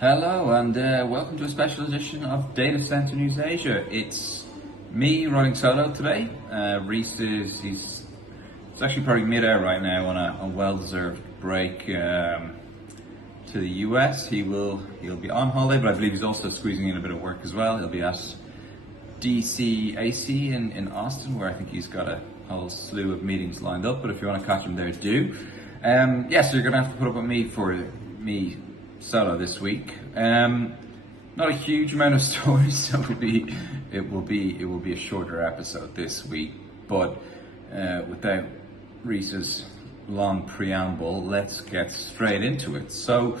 Hello and welcome to a special edition of Data Center News Asia. It's me running solo today. Rhys he's actually probably mid-air right now on a well-deserved break to the US. He'll be on holiday, but I believe he's also squeezing in a bit of work as well. He'll be at DCAC in Austin, where I think he's got a whole slew of meetings lined up. But if you want to catch him there, do. So you're gonna have to put up with me for me solo this week. Not a huge amount of stories, so it will be a shorter episode this week. But without Rhys's long preamble, let's get straight into it. So,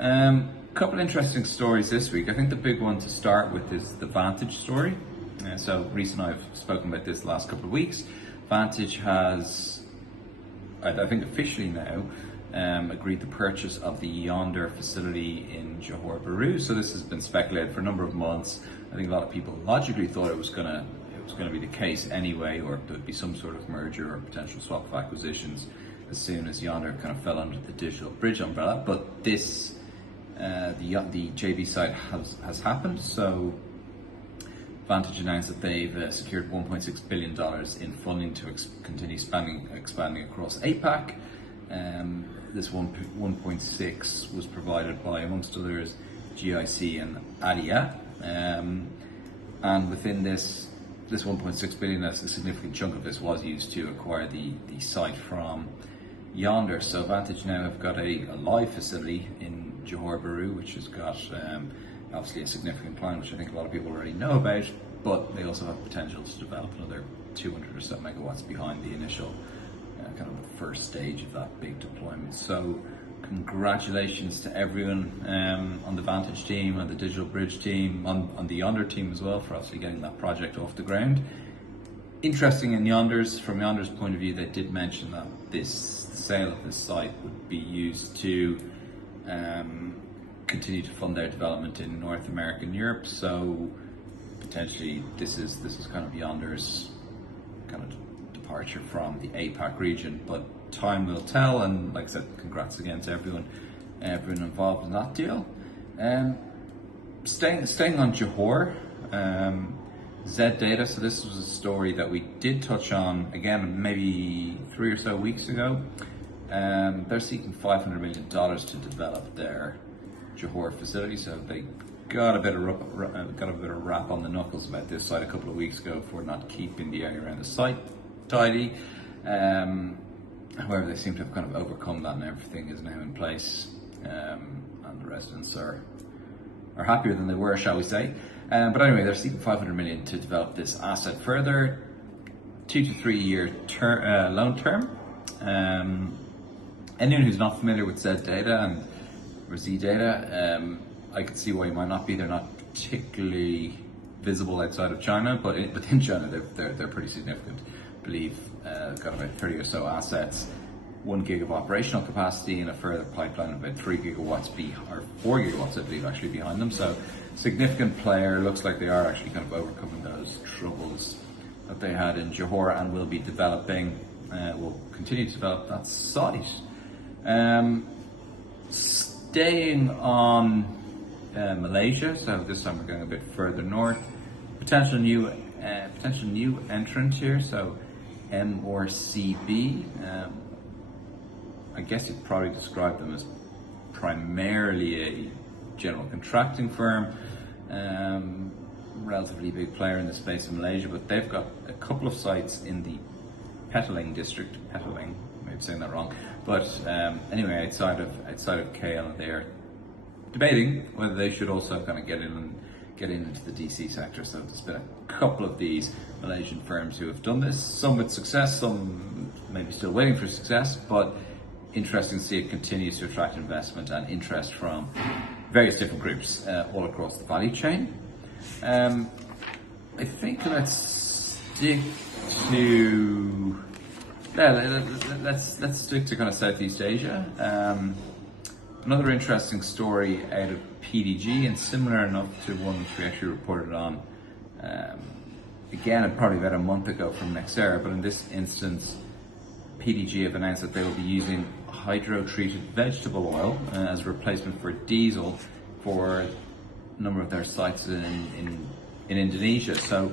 a couple interesting stories this week. I think the big one to start with is the Vantage story. So Rhys and I have spoken about this the last couple of weeks. Vantage has, I think officially now, agreed the purchase of the Yondr facility in Johor, Bahru. So this has been speculated for a number of months. I think a lot of people logically thought it was gonna be the case anyway, or there'd be some sort of merger or potential swap of acquisitions as soon as Yondr kind of fell under the Digital Bridge umbrella. But this, the JV site has happened. So Vantage announced that they've secured $1.6 billion in funding to continue expanding across APAC. This 1.6 was provided by, amongst others, GIC and ADIA. And within this 1.6 billion, a significant chunk of this was used to acquire the site from Yondr. So Vantage now have got a live facility in Johor, Bahru, which has got obviously a significant plan, which I think a lot of people already know about, but they also have potential to develop another 200 or so megawatts behind the initial kind of the first stage of that big deployment. So congratulations to everyone on the Vantage team, on the Digital Bridge team, on the Yondr team as well, for actually getting that project off the ground. Interesting from Yondr's point of view, they did mention that the sale of this site would be used to continue to fund their development in North America and Europe. So potentially this is kind of Yondr's kind of departure from the APAC region, but time will tell. And like I said, congrats again to everyone involved in that deal. Staying on Johor, ZDATA. So this was a story that we did touch on again maybe 3 or so weeks ago. They're seeking $500 million to develop their Johor facility. So they got a bit of rap on the knuckles about this site a couple of weeks ago for not keeping the area around the site tidy. However, they seem to have kind of overcome that, and everything is now in place, and the residents are happier than they were, shall we say. But anyway, they're seeking $500 million to develop this asset further, 2 to 3 year loan term. Anyone who's not familiar with ZDATA or ZDATA, I could see why you might not be. They're not particularly visible outside of China, but within China, they're pretty significant. I believe got about 30 or so assets, 1 gig of operational capacity, and a further pipeline of about 3 gigawatts or 4 gigawatts, I believe, actually behind them. So significant player. Looks like they are actually kind of overcoming those troubles that they had in Johor, and will be developing, will continue to develop that site. Staying on Malaysia, so this time we're going a bit further north. Potential new entrant here, so MRCB. I guess you'd probably describe them as primarily a general contracting firm, relatively big player in the space in Malaysia, but they've got a couple of sites in the Petaling district. Petaling, maybe saying that wrong, but anyway, outside of KL, they're debating whether they should also kind of get into the DC sector. So there's been a couple of these Malaysian firms who have done this, some with success, some maybe still waiting for success, but interesting to see it continues to attract investment and interest from various different groups all across the value chain. I think let's stick to kind of Southeast Asia. Another interesting story out of PDG, and similar enough to one which we actually reported on again probably about a month ago from Nexera, but in this instance PDG have announced that they will be using hydro-treated vegetable oil as a replacement for diesel for a number of their sites in Indonesia. So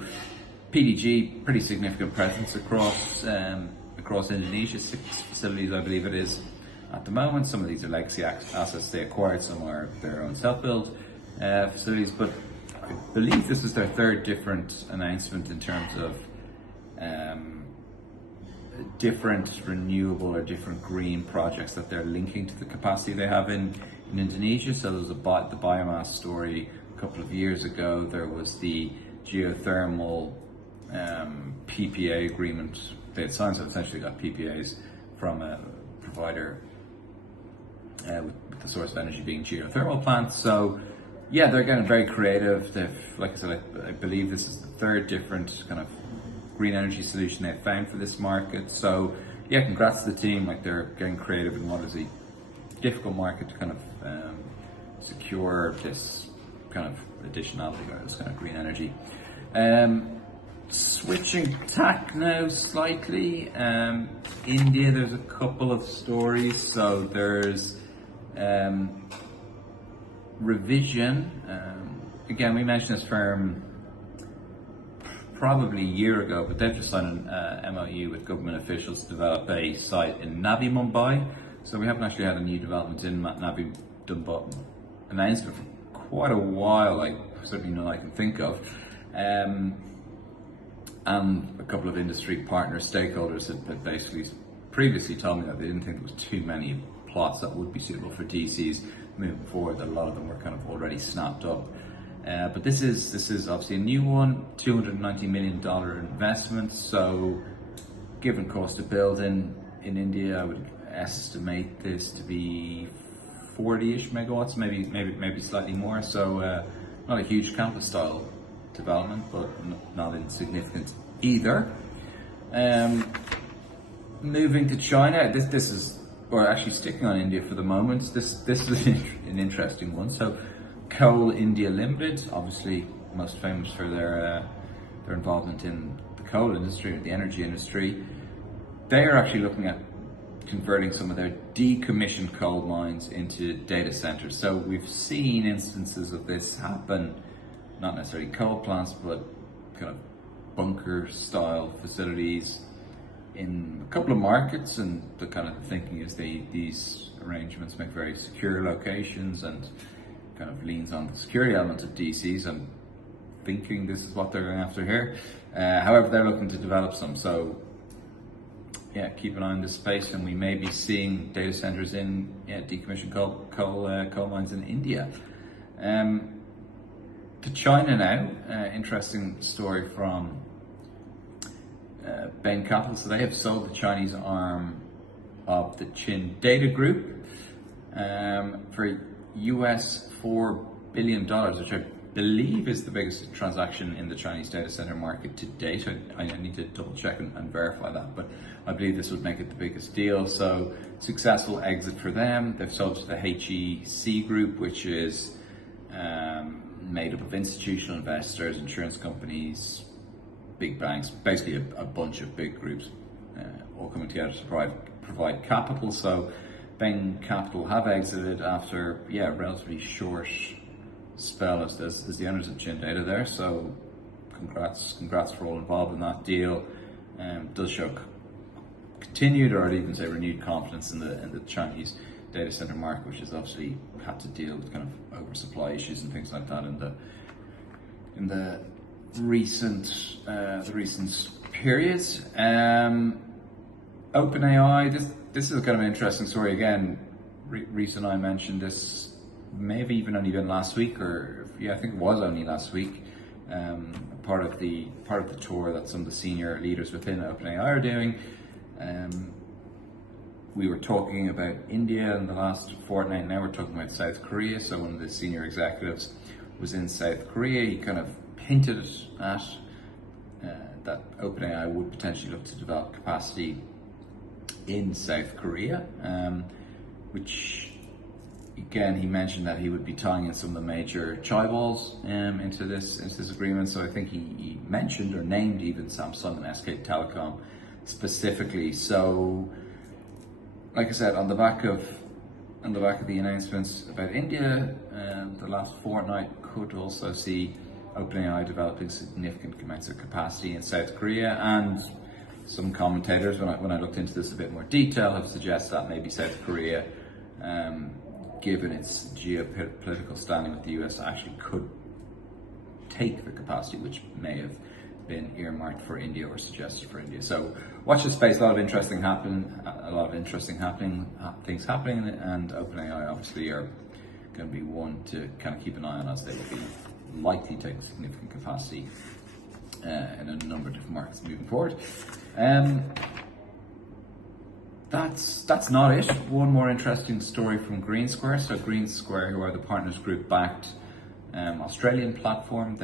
PDG, pretty significant presence across Indonesia, 6 facilities I believe it is at the moment. Some of these are legacy assets they acquired, some are their own self-build facilities, but I believe this is their 3rd different announcement in terms of different renewable or different green projects that they're linking to the capacity they have in Indonesia. So there was the biomass story a couple of years ago. There was the geothermal PPA agreement they had signed, so essentially got PPAs from a provider with the source of energy being geothermal plants. So yeah, they're getting very creative. They've, like I said, I believe this is the 3rd different kind of green energy solution they've found for this market. So yeah, congrats to the team. Like, they're getting creative in what is a difficult market to kind of secure this kind of additionality or this kind of green energy. Switching tack now slightly. India, there's a couple of stories. So there's Rovision. Again, we mentioned this firm probably a year ago, but they've just signed an MOU with government officials to develop a site in Navi Mumbai. So we haven't actually had a new development in Navi Mumbai announced for quite a while, like certainly none I can think of. And a couple of industry partner stakeholders had basically previously told me that they didn't think there was too many plots that would be suitable for DCs moving forward, that a lot of them were kind of already snapped up. But this is obviously a new one, $290 million investment. So given cost of build in India, I would estimate this to be 40-ish megawatts, maybe slightly more. So not a huge campus style development, but not insignificant either. Moving to China, this is, or actually sticking on India for the moment, this is an interesting one. So Coal India Limited, obviously most famous for their involvement in the coal industry or the energy industry. They are actually looking at converting some of their decommissioned coal mines into data centers. So we've seen instances of this happen, not necessarily coal plants, but kind of bunker style facilities in a couple of markets, and the kind of thinking is these arrangements make very secure locations and kind of leans on the security element of DCs. I'm thinking this is what they're going after here. However, they're looking to develop some, so yeah, keep an eye on this space, and we may be seeing data centers in decommissioned coal mines in India. To China now, interesting story from Bain Capital. So they have sold the Chinese arm of the Chindata Group for US $4 billion, which I believe is the biggest transaction in the Chinese data center market to date. I need to double check and verify that, but I believe this would make it the biggest deal. So successful exit for them. They've sold to the HEC Group, which is made up of institutional investors, insurance companies, big banks, basically a bunch of big groups all coming together to provide capital. So Bain Capital have exited after a relatively short spell as the owners of Chindata there. So congrats for all involved in that deal. Does show continued, or I'd even say renewed, confidence in the Chinese data center market, which has obviously had to deal with kind of oversupply issues and things like that in the recent periods. OpenAI, this is a kind of an interesting story again. Rhys and I mentioned this, maybe even only been last week, or I think it was only last week. Part of the tour that some of the senior leaders within OpenAI are doing. We were talking about India in the last fortnight. Now we're talking about South Korea. So one of the senior executives was in South Korea. He kind of hinted at that OpenAI would potentially look to develop capacity in South Korea, which again, he mentioned that he would be tying in some of the major chaebols into this agreement. So I think he mentioned or named even Samsung and SK Telecom specifically. So like I said, on the back of on the back of the announcements about India, the last fortnight could also see OpenAI developing significant amounts of capacity in South Korea, and some commentators, when I looked into this a bit more detail, have suggested that maybe South Korea, given its geopolitical standing with the US, actually could take the capacity which may have been earmarked for India or suggested for India. So watch this space. A lot of interesting things happening, and OpenAI obviously are going to be one to kind of keep an eye on, as they will be likely taking significant capacity in a number of different markets moving forward. That's not it. One more interesting story from GreenSquare. So GreenSquare, who are the Partners Group backed Australian platform,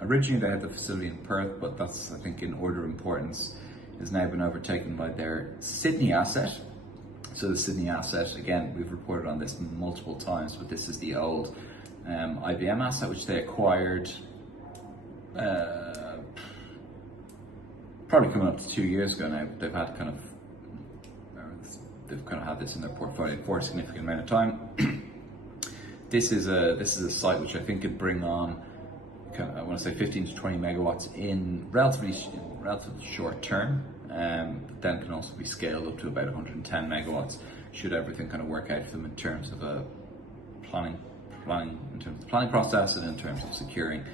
originally they had the facility in Perth, but that's, I think, in order of importance, has now been overtaken by their Sydney asset. So the Sydney asset, again, we've reported on this multiple times, but this is the old IBM asset which they acquired probably coming up to 2 years ago now. They've kind of had this in their portfolio for a significant amount of time. This is a site which I think could bring on, I want to say 15 to 20 megawatts in relatively short term. But then can also be scaled up to about 110 megawatts should everything kind of work out for them in terms of planning in terms of the planning process and in terms of securing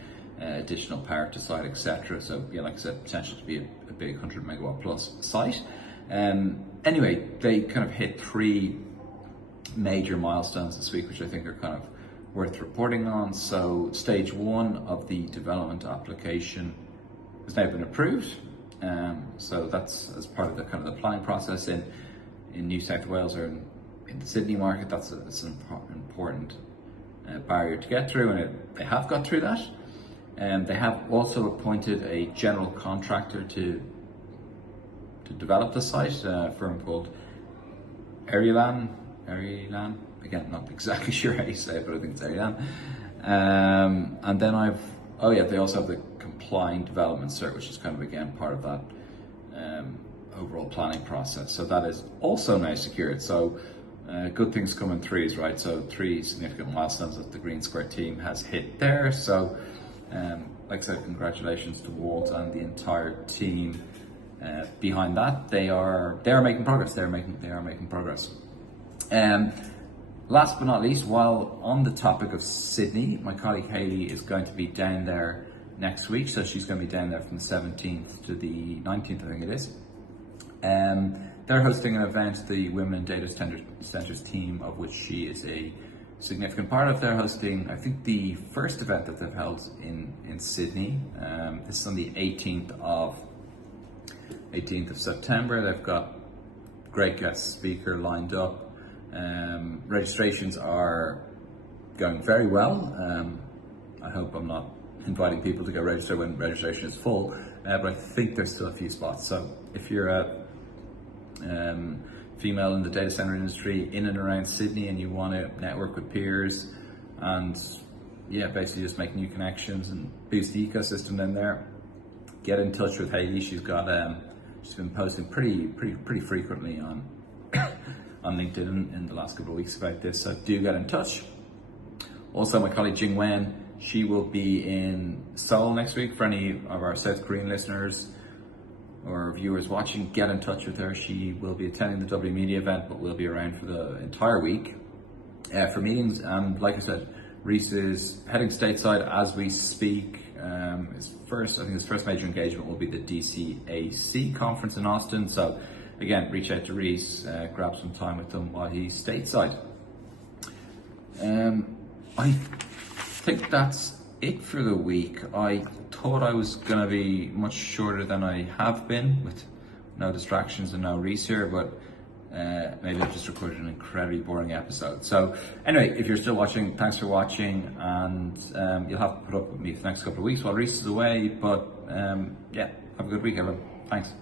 additional power to site, etc. So yeah, like I said, potential to be a big 100 megawatt plus site. Anyway, they kind of hit 3 major milestones this week, which I think are kind of worth reporting on. So stage 1 of the development application has now been approved. So that's as part of the kind of the planning process in New South Wales or in the Sydney market. That's an important barrier to get through, and they have got through that. They have also appointed a general contractor to develop the site, a firm called Arilan. Again, not exactly sure how you say it, but I think it's Arilan. And then they also have the complying development cert, which is kind of again part of that overall planning process. So that is also now secured. So good things come in threes, right? So 3 significant milestones that the GreenSquare team has hit there. So like I said, congratulations to Walt and the entire team behind that. They are making progress. They are making progress. Last but not least, while on the topic of Sydney, my colleague Hayley is going to be down there next week. So she's going to be down there from the 17th to the 19th, I think it is. They're hosting an event, the Women in Data Centers team, of which she is a significant part of. They're hosting, I think, the first event that they've held in Sydney. This is on the 18th of September. They've got great guest speaker lined up. Registrations are going very well. I hope I'm not inviting people to go register when registration is full, but I think there's still a few spots. So if you're a female in the data center industry in and around Sydney and you want to network with peers and basically just make new connections and boost the ecosystem in there, get in touch with Hayley. She's been posting pretty frequently on LinkedIn in the last couple of weeks about this, so do get in touch. Also, my colleague Jing Wen, she will be in Seoul next week. For any of our South Korean listeners or viewers watching, get in touch with her. She will be attending the W Media event, but will be around for the entire week for meetings. And like I said, Rhys is heading stateside as we speak. His first major engagement will be the DCAC conference in Austin. So again, reach out to Rhys, grab some time with them while he's stateside. I think that's it for the week. I thought I was going to be much shorter than I have been, with no distractions and no Rhys here, but maybe I've just recorded an incredibly boring episode. So anyway, if you're still watching, thanks for watching, and you'll have to put up with me for the next couple of weeks while Rhys is away, but have a good week, everyone. Thanks.